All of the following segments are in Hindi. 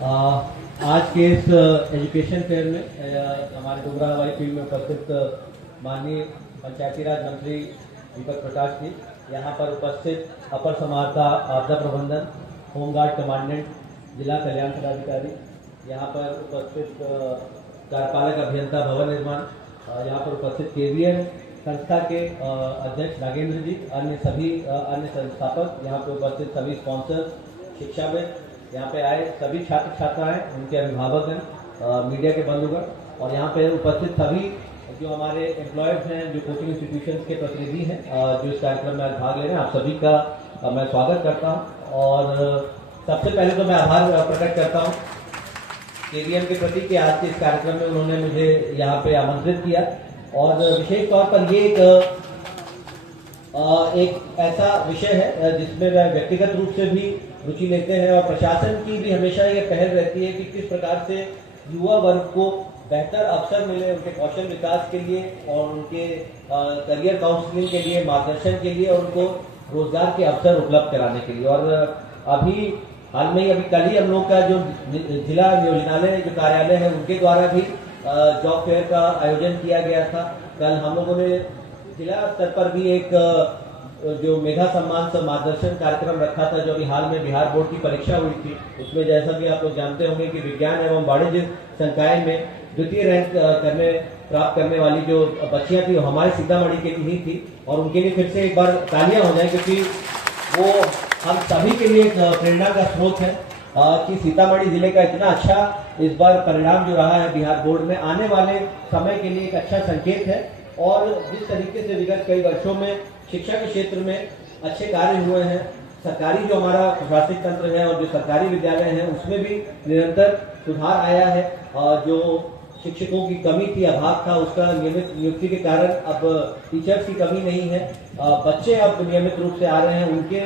आज के इस एजुकेशन फेयर में हमारे डोगरा हवाई फील्ड में उपस्थित माननीय पंचायती राज मंत्री दीपक प्रकाश जी, यहाँ पर उपस्थित अपर समाहर्ता आपदा प्रबंधन, होमगार्ड कमांडेंट, जिला कल्याण पदाधिकारी, यहाँ पर उपस्थित कार्यपालक अभियंता भवन निर्माण, यहाँ पर उपस्थित केवीएन संस्था के अध्यक्ष नागेंद्र जी, अन्य सभी अन्य संस्थापक, यहाँ पर उपस्थित सभी स्पॉन्सर्स, शिक्षाविद, यहाँ पे आए सभी छात्र छात्राएं, उनके अभिभावकगण, मीडिया के बंधुगण और यहाँ पे उपस्थित सभी जो हमारे एम्प्लॉयर्स हैं, जो कोचिंग इंस्टीट्यूशंस के प्रतिनिधि हैं, जो इस कार्यक्रम में आज भाग ले रहे हैं, आप सभी का मैं स्वागत करता हूँ। और सबसे पहले तो मैं आभार प्रकट करता हूँ केवीएम के प्रति कि आज के इस कार्यक्रम में उन्होंने मुझे यहाँ पे आमंत्रित किया और विशेष तौर पर ये एक ऐसा विषय है जिसमें वह व्यक्तिगत रूप से भी रुचि लेते हैं और प्रशासन की भी हमेशा ये पहल रहती है कि किस प्रकार से युवा वर्ग को बेहतर अवसर मिले उनके कौशल विकास के लिए और उनके करियर काउंसलिंग के लिए, मार्गदर्शन के लिए और उनको रोजगार के अवसर उपलब्ध कराने के लिए। और अभी हाल में ही अभी कल ही हम लोग का जो जिला नियोजनालय जो कार्यालय है उनके द्वारा भी जॉब फेयर का आयोजन किया गया था। कल हम लोगों ने जिला स्तर पर भी एक जो मेधा सम्मान से मार्गदर्शन कार्यक्रम रखा था, जो अभी हाल में बिहार बोर्ड की परीक्षा हुई थी। उसमें जैसा कि आप लोग जानते होंगे कि विज्ञान एवं वाणिज्य संकाय में द्वितीय रैंक प्राप्त करने वाली जो बच्चियां थी वो हमारे सीतामढ़ी के लिए ही थी और उनके लिए फिर से एक बार तालियां हो जाए, क्योंकि वो हम सभी के लिए प्रेरणा का स्रोत है कि सीतामढ़ी जिले का इतना अच्छा इस बार परिणाम जो रहा है बिहार बोर्ड में, आने वाले समय के लिए एक अच्छा संकेत है। और जिस तरीके से विगत कई वर्षों में शिक्षा के क्षेत्र में अच्छे कार्य हुए हैं, सरकारी जो हमारा प्रशासनिक तंत्र है और जो सरकारी विद्यालय हैं उसमें भी निरंतर सुधार आया है। जो शिक्षकों की कमी थी, अभाव था, उसका नियमित नियुक्ति के कारण अब टीचर्स की कमी नहीं है। बच्चे अब नियमित रूप से आ रहे हैं, उनके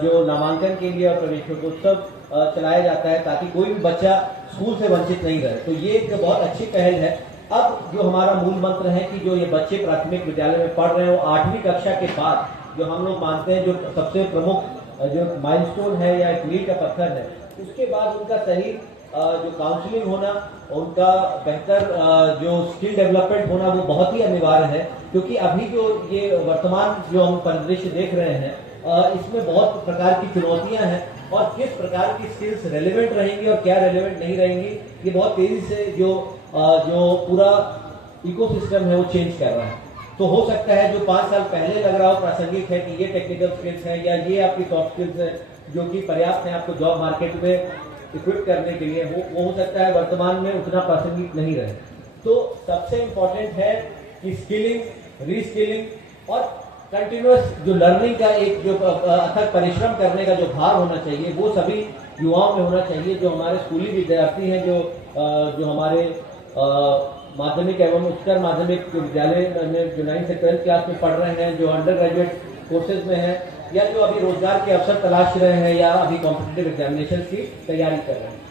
जो नामांकन के लिए और प्रवेशोत्सव चलाया जाता है ताकि कोई भी बच्चा स्कूल से वंचित नहीं रहे। तो ये एक बहुत अच्छी पहल है। अब जो हमारा मूल मंत्र है कि जो ये बच्चे प्राथमिक विद्यालय में पढ़ रहे हो 8वीं कक्षा के बाद, जो हम लोग मानते हैं जो सबसे प्रमुख जो माइलस्टोन है या एक मील का पत्थर है, उसके बाद उनका सही जो काउंसलिंग होना, उनका बेहतर जो स्किल डेवलपमेंट होना वो बहुत ही अनिवार्य है। क्योंकि अभी जो ये वर्तमान जो हम परिदृश्य देख रहे हैं इसमें बहुत प्रकार की चुनौतियां हैं और किस प्रकार की स्किल्स रेलेवेंट रहेंगी और क्या रेलेवेंट नहीं रहेंगी, ये बहुत तेजी से जो पूरा इकोसिस्टम है वो चेंज कर रहा है। तो हो सकता है जो 5 साल पहले लग रहा हो प्रासंगिक है कि ये टेक्निकल स्किल्स हैं या ये आपकी सॉफ्ट स्किल्स है जो कि पर्याप्त है आपको जॉब मार्केट में इक्विप करने के लिए, वो हो सकता है वर्तमान में उतना प्रासंगिक नहीं रहे। तो सबसे इम्पोर्टेंट है कि स्किलिंग, रीस्किलिंग और कंटिन्यूअस जो लर्निंग का एक जो अथक परिश्रम करने का जो भाव होना चाहिए वो सभी युवाओं में होना चाहिए। जो हमारे स्कूली विद्यार्थी हैं, जो हमारे माध्यमिक एवं उच्चतर माध्यमिक विद्यालय में जो 9th से 12th क्लास में पढ़ रहे हैं, जो अंडर ग्रेजुएट कोर्सेज में हैं या जो अभी रोजगार के अवसर तलाश रहे हैं या अभी कॉम्पिटिटिव एग्जामिनेशन की तैयारी कर रहे हैं।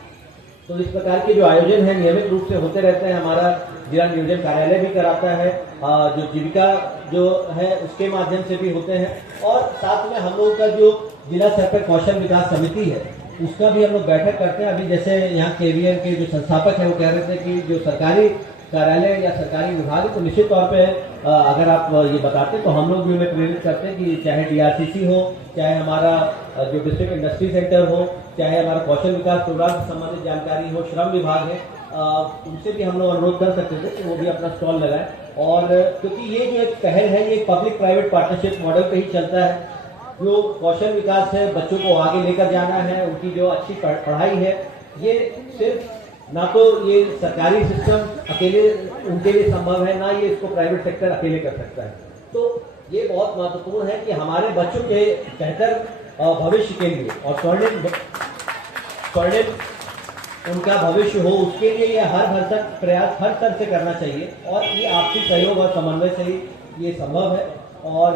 तो इस प्रकार के जो आयोजन है नियमित रूप से होते रहते हैं। हमारा जिला नियोजन कार्यालय भी कराता है, जो जीविका जो है उसके माध्यम से भी होते हैं और साथ में हम लोग का जो जिला स्तर पर कौशल विकास समिति है उसका भी हम लोग बैठक करते हैं। अभी जैसे यहाँ केवीएन के जो संस्थापक है वो कह रहे थे कि जो सरकारी कार्यालय या सरकारी विभाग तो निश्चित तौर पे अगर आप ये बताते तो हम लोग भी उन्हें प्रेरित करते हैं कि चाहे डीआरसीसी हो, चाहे हमारा जो डिस्ट्रिक्ट इंडस्ट्री सेंटर हो, चाहे हमारा कौशल विकास प्रोग्राम से संबंधित जानकारी हो, श्रम विभाग है, उनसे भी हम लोग अनुरोध कर सकते थे कि वो भी अपना स्टॉल लगाएं। और क्योंकि ये जो एक पहल है ये पब्लिक प्राइवेट पार्टनरशिप मॉडल पे ही चलता है। जो कौशल विकास है, बच्चों को आगे लेकर जाना है, उनकी जो अच्छी पढ़ाई है, ये सिर्फ ना तो ये सरकारी सिस्टम अकेले उनके लिए संभव है, ना ये इसको प्राइवेट सेक्टर अकेले कर सकता है। तो ये बहुत महत्वपूर्ण है कि हमारे बच्चों के बेहतर भविष्य के लिए और स्वर्णिम उनका भविष्य हो उसके लिए ये हर तक प्रयास हर स्तर से करना चाहिए और ये आपसी सहयोग और समन्वय से ही ये संभव है। और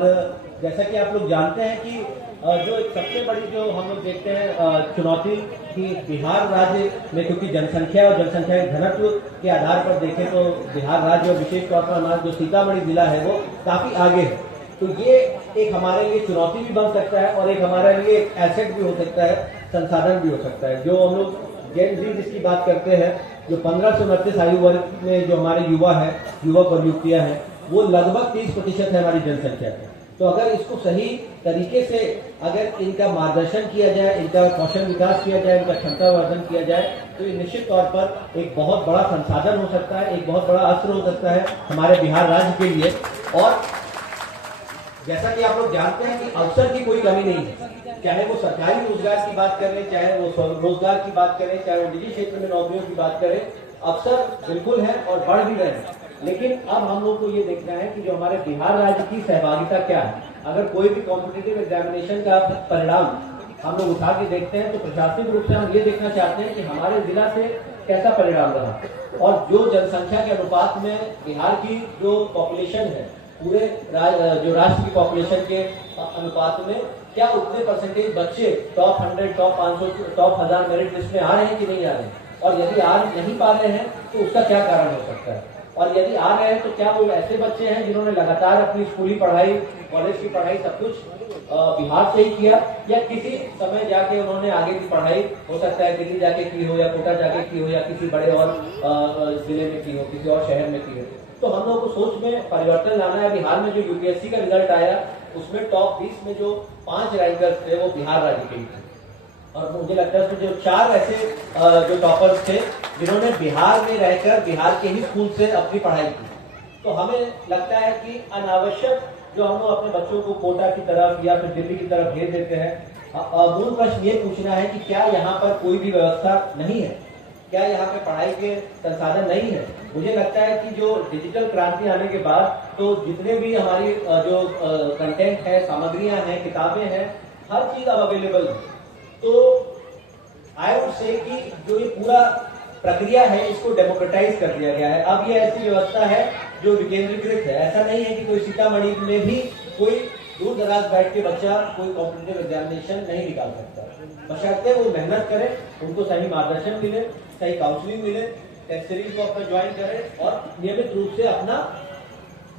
जैसा कि आप लोग जानते हैं कि जो सबसे बड़ी जो हम लोग देखते हैं चुनौती कि बिहार राज्य में, क्योंकि जनसंख्या और जनसंख्या के घनत्व के आधार पर देखें तो बिहार राज्य और विशेष तौर पर हमारा जो सीतामढ़ी जिला है वो काफी आगे है। तो ये एक हमारे लिए चुनौती भी बन सकता है और एक हमारे लिए एक एसेट भी हो सकता है, संसाधन भी हो सकता है। जो हम लोग जेन जी जिसकी बात करते हैं, जो 15 से 29 आयु वर्ग में जो हमारे युवा है, युवक और युवतियां हैं, वो लगभग 30% है हमारी जनसंख्या का। तो अगर इसको सही तरीके से अगर इनका मार्गदर्शन किया जाए, इनका कौशल विकास किया जाए, इनका क्षमता वर्धन किया जाए, तो ये निश्चित तौर पर एक बहुत बड़ा संसाधन हो सकता है, एक बहुत बड़ा अस्त्र हो सकता है हमारे बिहार राज्य के लिए। और जैसा कि आप लोग जानते हैं कि अवसर की कोई कमी नहीं है, चाहे वो सरकारी रोजगार की बात करें, चाहे वो स्वरोजगार की बात करें, चाहे वो निजी क्षेत्र में नौकरियों की बात करें, अवसर बिल्कुल है और बढ़ भी रहे हैं। लेकिन अब हम लोग को ये देखना है कि जो हमारे बिहार राज्य की सहभागिता क्या है। अगर कोई भी कॉम्पिटिटिव एग्जामिनेशन का परिणाम हम लोग उठा के देखते हैं तो प्रशासनिक रूप से हम ये देखना चाहते हैं कि हमारे जिला से कैसा परिणाम रहा और जो जनसंख्या के अनुपात में बिहार की जो पॉपुलेशन है पूरे जो राष्ट्र की पॉपुलेशन के अनुपात में क्या उतने परसेंटेज बच्चे top 100, top 500, top 1000 merit list में आ रहे हैं कि नहीं आ रहे हैं, और यदि आ नहीं पा रहे हैं तो उसका क्या कारण हो सकता है। और यदि आ रहे हैं तो क्या वो ऐसे बच्चे हैं जिन्होंने लगातार अपनी स्कूली पढ़ाई, कॉलेज की पढ़ाई सब कुछ बिहार से ही किया, या किसी समय जाके उन्होंने आगे की पढ़ाई हो सकता है दिल्ली जाके की हो, या कोटा जाके की हो, या किसी बड़े और जिले में की हो, किसी और शहर में की हो। तो हम लोग को सोच में परिवर्तन लाना है। बिहार में जो यूपीएससी का रिजल्ट आया उसमें टॉप 20 में जो 5 रैंकर्स थे वो बिहार राज्य के ही थे, और मुझे लगता है उसमें जो 4 ऐसे जो टॉपर्स थे जिन्होंने बिहार में रहकर बिहार के ही स्कूल से अपनी पढ़ाई की। तो हमें लगता है कि अनावश्यक जो हम लोग अपने बच्चों को कोटा की तरफ या फिर दिल्ली की तरफ भेज देते हैं, मूल प्रश्न ये पूछना है कि क्या यहाँ पर कोई भी व्यवस्था नहीं है, क्या यहाँ पे पढ़ाई के संसाधन नहीं है। मुझे लगता है कि जो डिजिटल क्रांति आने के बाद तो जितने भी हमारी जो कंटेंट है, सामग्रियां हैं, किताबें हैं, हर चीज अब अवेलेबल है। तो आई वुड से कि जो ये पूरा प्रक्रिया है इसको डेमोक्रेटाइज कर दिया गया है। अब ये ऐसी व्यवस्था है जो विकेंद्रीकृत है। ऐसा नहीं है कि कोई सीतामढ़ी में भी कोई दूर दराज बैठ के बच्चा कोई कॉम्पिटिटिव एग्जामिनेशन नहीं निकाल सकता, बशर्ते वो मेहनत करे, उनको सही मार्गदर्शन मिले, सही काउंसलिंग मिले, टेस्ट सीरीज को अपना ज्वाइन करें और नियमित रूप से अपना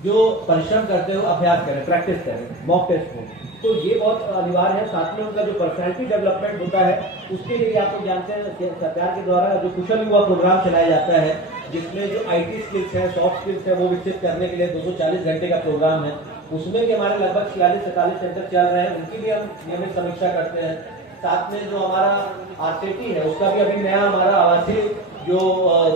जो परिश्रम करते हो अभ्यास करें, प्रैक्टिस करें, मॉक टेस्ट हो। तो ये बहुत अनिवार्य है। साथ में उनका जो पर्सनैलिटी डेवलपमेंट होता है उसके लिए आप लोग जानते हैं सरकार के द्वारा जो कुशल युवा प्रोग्राम चलाया जाता है, जिसमें जो आईटी स्किल्स है, सॉफ्ट स्किल्स है, वो विकसित करने के लिए 240 घंटे का प्रोग्राम है। उसमें भी हमारे लगभग 46-47 सेंटर चल रहे हैं, उनकी भी हम नियमित समीक्षा करते हैं। साथ में जो हमारा आरसीटी है उसका भी अभी नया हमारा आवासीय जो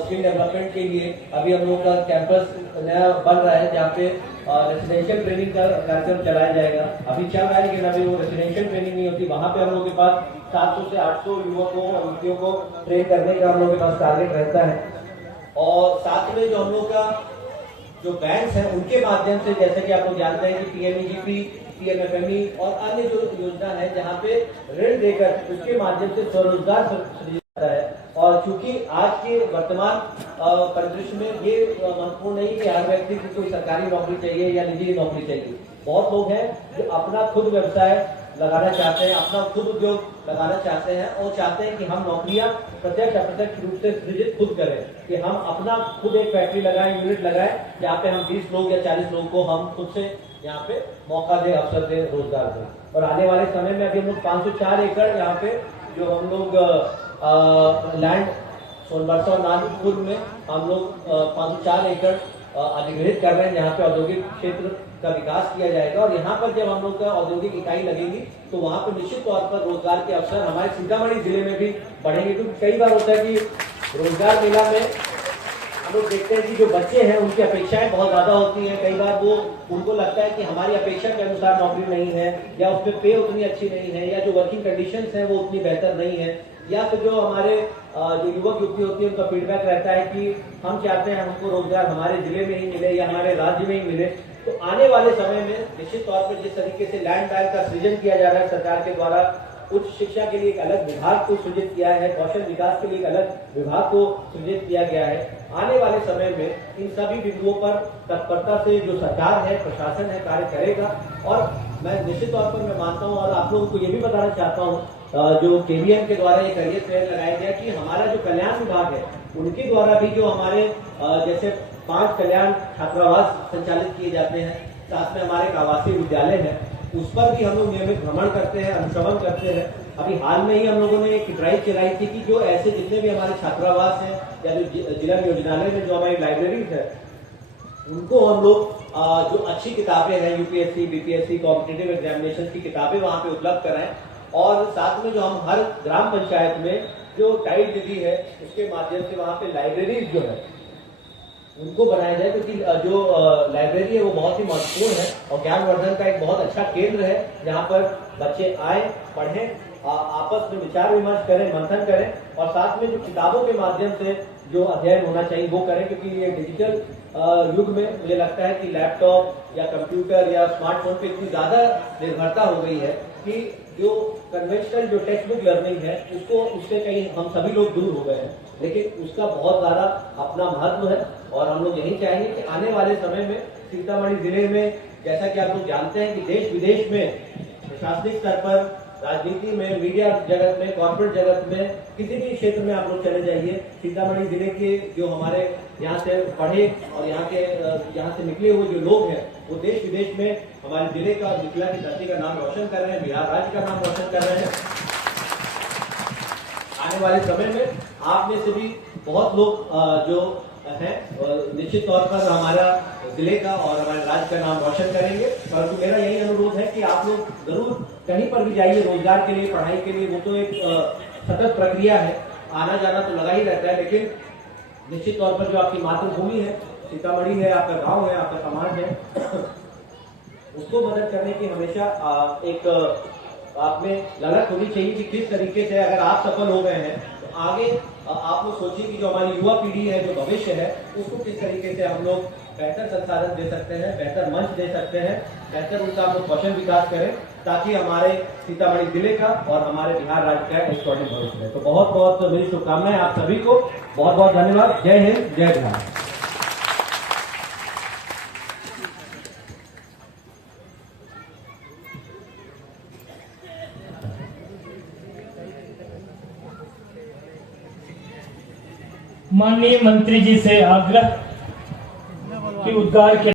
स्किल डेवलपमेंट के लिए अभी हम लोग का कैंपस नया बन रहा है, जहाँ पे रेसिडेंशियल ट्रेनिंग का कार्यक्रम चलाया जाएगा। अभी चल रहा है लेकिन अभी वो रेसिडेंशियल ट्रेनिंग नहीं होती, वहां पे हम लोगों के पास 700 से 800 युवकों और युवतियों को ट्रेन करने का हम लोगों के पास टारगेट रहता है। और साथ में जो हम लोग का जो बैंक है उनके माध्यम से, जैसे कि आप लोग जानते हैं कि पीएमईजीपी, पीएमएफएमई और अन्य जो योजना है जहाँ पे ऋण देकर उसके माध्यम से स्वरोजगार सृजित होता है। और चूंकि आज के वर्तमान परिदृश्य में ये महत्वपूर्ण नहीं कि हर व्यक्ति को कोई सरकारी नौकरी चाहिए या निजी नौकरी चाहिए। बहुत लोग हैं जो अपना खुद व्यवसाय लगाना चाहते हैं, अपना खुद उद्योग लगाना चाहते हैं और चाहते हैं कि हम नौकरियां प्रत्यक्ष अप्रत्यक्ष रूप से सृजित खुद करें, कि हम अपना खुद एक फैक्ट्री लगाएं, यूनिट लगाएं, जहाँ पे हम 20 लोग या 40 लोगों को हम खुद से यहाँ पे मौका दे, अवसर दे, रोजगार दे। और आने वाले समय में अभी हम लोग 504 एकड़ यहाँ पे जो हम लोग लैंड सोनबरसा और नागपुर में हम लोग 504 एकड़ अधिग्रहित कर रहे हैं, जहाँ पे औद्योगिक क्षेत्र का विकास किया जाएगा। और यहाँ पर जब हम लोग का औद्योगिक इकाई लगेगी तो वहाँ पर निश्चित तौर पर रोजगार के अवसर हमारे सीतामढ़ी जिले में भी बढ़ेंगे। क्योंकि कई बार होता है कि रोजगार मेला में हम लोग देखते हैं कि जो बच्चे हैं उनकी अपेक्षाएं बहुत ज्यादा होती हैं। कई बार वो उनको लगता है कि हमारी अपेक्षा के अनुसार नौकरी नहीं है, या उसमें पे उतनी अच्छी नहीं है, या जो वर्किंग कंडीशंस हैं वो उतनी बेहतर नहीं है, या फिर जो हमारे जो युवक युवती होती है उनका फीडबैक रहता है कि हम चाहते हैं हमको रोजगार हमारे जिले में ही मिले या हमारे राज्य में ही मिले। तो आने वाले समय में निश्चित तौर पर जिस तरीके से लैंड बैंक का सृजन किया जा रहा है सरकार के द्वारा, उच्च शिक्षा के लिए एक अलग विभाग को सृजित किया है, कौशल विकास के लिए एक अलग विभाग को सृजित किया गया है। आने वाले समय में इन सभी बिंदुओं पर तत्परता से जो सरकार है, प्रशासन है, कार्य करेगा। और मैं निश्चित तौर पर मैं मानता हूँ और आप लोगों को ये भी बताना चाहता हूँ, जो केवीएम के द्वारा ये करियर फेयर लगाया गया कि हमारा जो कल्याण विभाग है उनके द्वारा भी जो हमारे जैसे 5 कल्याण छात्रावास संचालित किए जाते हैं, साथ में हमारे एक आवासीय विद्यालय है, उस पर भी हम लोग नियमित भ्रमण करते हैं, अनुश्रवण करते हैं अभी हाल में ही हम लोगों ने एक ड्राइव चलाई थी कि जो ऐसे जितने भी हमारे छात्रावास हैं या जो जिला योजनालय में जो हमारी लाइब्रेरीज है उनको हम लोग जो अच्छी किताबें हैं यूपीएससी बीपीएससी कॉम्पिटिटिव एग्जामिनेशन की किताबें वहां पे उपलब्ध कराएं और साथ में जो हम हर ग्राम पंचायत में जो गाइड दीदी है उसके माध्यम से वहां पे लाइब्रेरीज जो है उनको बनाया जाए, क्योंकि जो लाइब्रेरी है वो बहुत ही महत्वपूर्ण है और ज्ञानवर्धन का एक बहुत अच्छा केंद्र है जहाँ पर बच्चे आए, पढ़ें, आपस में विचार विमर्श करें, मंथन करें और साथ में जो किताबों के माध्यम से जो अध्ययन होना चाहिए वो करें, क्योंकि ये डिजिटल युग में मुझे लगता है कि लैपटॉप या कंप्यूटर या स्मार्टफोन पे इतनी ज्यादा निर्भरता हो गई है कि जो कन्वेंशनल जो टेक्स्ट बुक लर्निंग है उससे कहीं हम सभी लोग दूर हो गए हैं, लेकिन उसका बहुत ज्यादा अपना महत्व है और हम लोग यही चाहेंगे कि आने वाले समय में सीतामढ़ी जिले में, जैसा कि आप लोग जानते हैं कि देश विदेश में प्रशासनिक स्तर पर, राजनीति में, मीडिया जगत में, कॉर्पोरेट जगत में, किसी भी क्षेत्र में आप लोग चले जाइए, सीतामढ़ी जिले के जो हमारे यहाँ से पढ़े और यहाँ से निकले हुए जो लोग हैं वो देश विदेश में हमारे जिले का, मिथिला की धरती का नाम रोशन कर रहे हैं, बिहार राज्य का नाम रोशन कर रहे हैं। आने वाले समय में आप में से भी बहुत लोग जो हैं निश्चित तौर पर हमारा जिले का और हमारे राज्य का नाम रोशन करेंगे, परंतु मेरा यही अनुरोध है कि आप लोग जरूर कहीं पर भी जाइए रोजगार के लिए, पढ़ाई के लिए, वो तो एक सतत प्रक्रिया है, आना जाना तो लगा ही रहता है, लेकिन निश्चित तौर पर जो आपकी मातृभूमि है, सीतामढ़ी है, आपका गांव है, आपका समाज है, उसको मदद करने की हमेशा एक आप में ललक होनी चाहिए कि किस तरीके से अगर आप सफल हो गए हैं तो आगे आप लोग सोचिए कि जो हमारी युवा पीढ़ी है, जो भविष्य है, उसको किस तरीके से हम लोग बेहतर संसाधन दे सकते हैं, बेहतर मंच दे सकते हैं, बेहतर उनका हम लोग कौशल विकास करें ताकि हमारे सीतामढ़ी जिले का और हमारे बिहार राज्य का एक स्वर्णिम भविष्य है। तो बहुत बहुत मेरी शुभकामनाएं आप सभी को, बहुत बहुत धन्यवाद। जय हिंद, जय बिहार। माननीय मंत्री जी से आग्रह कि उद्गार के